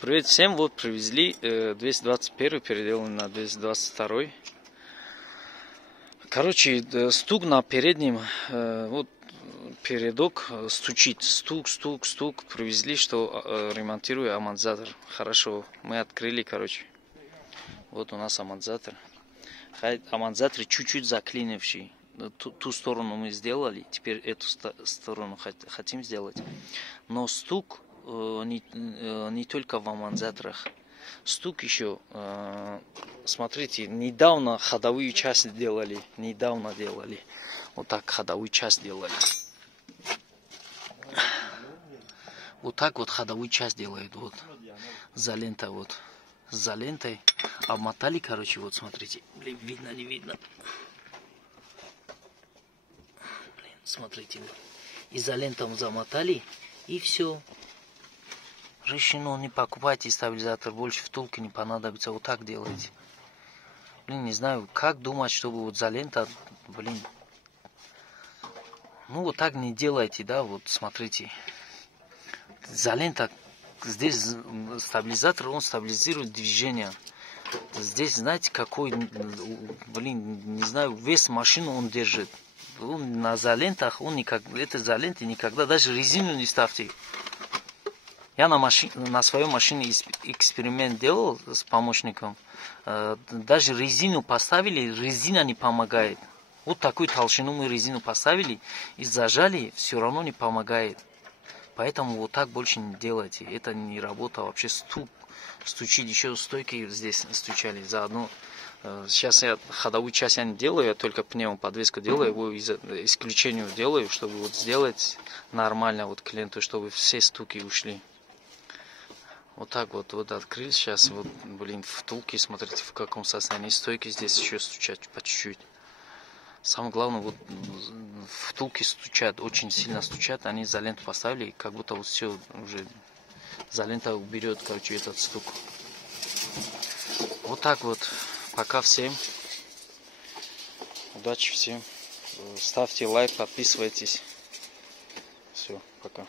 Привет всем, вот привезли 221 переделанный на 222. Короче, стук на переднем, вот передок стучит, стук, привезли, что ремонтирую амортизатор. Хорошо, мы открыли, короче, вот у нас амортизатор. Амортизатор чуть-чуть заклинивший. Ту сторону мы сделали, теперь эту сторону хотим сделать. Но стук не только в амортизаторах. Стук еще, смотрите, недавно ходовую часть делали. Вот так ходовую часть делали. Вот так вот ходовую часть делают. Вот. За лентой вот. За лентой обмотали, короче, вот смотрите. Блин, видно, не видно. Блин, смотрите. Изолентом замотали и все. Решено, не покупайте стабилизатор, больше втулки не понадобится, вот так делайте. Блин, не знаю, как думать, чтобы вот изолента, блин. Ну вот так не делайте, да, вот смотрите. Изолента, здесь стабилизатор, он стабилизирует движение. Здесь, знаете, какой, блин, не знаю, вес машины он держит. Он на изолентах, этой изоленте никогда, даже резину не ставьте. Я на своей машине эксперимент делал с помощником. Даже резину поставили, резина не помогает. Вот такую толщину мы резину поставили и зажали, все равно не помогает. Поэтому вот так больше не делайте. Это не работа. Вообще стучить, еще стойки здесь стучали заодно. Сейчас я ходовую часть я не делаю, я только пневмоподвеску делаю, его исключению делаю, чтобы вот сделать нормально вот клиенту, чтобы все стуки ушли. Вот так вот открыли сейчас, вот, блин, втулки, смотрите, в каком состоянии, стойки здесь еще стучат по чуть-чуть. Самое главное, вот втулки стучат, очень сильно стучат, они изоленту поставили, как будто вот все уже, изолента уберет, короче, этот стук. Вот так вот, пока всем, удачи всем, ставьте лайк, подписывайтесь, все, пока.